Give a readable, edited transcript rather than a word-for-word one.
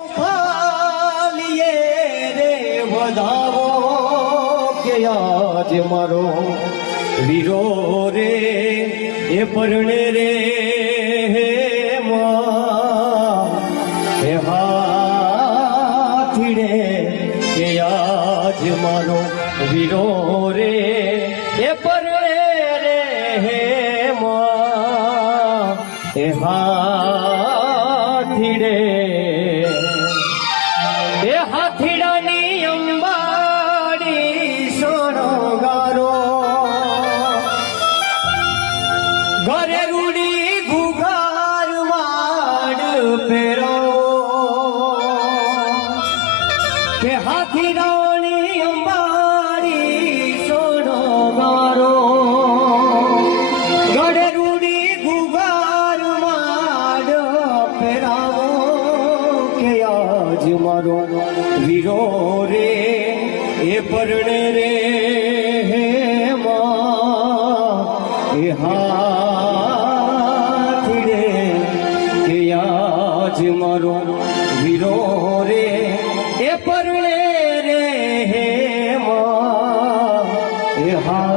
પાલીએ રે વધાવો કે આજ મારો વીરો રે એ પરણે રે હે હાથીડે કે આજ મારો વીરો રે એ પરણે રે હે હાથીડે એ હાથીડાની અંબાડી સોનગારો ઘરે રૂડી ઘુઘાર વાડ પેરો કે હાથીડાની અંબાડી સોનગારો ઘરે રૂડી ઘુઘાર વાડ પેરાવો કે આજ મારો વીરો રે એ પરણે રે એ હાથીડે કે આજ મારો વીરો રે એ પરણે રે એ હા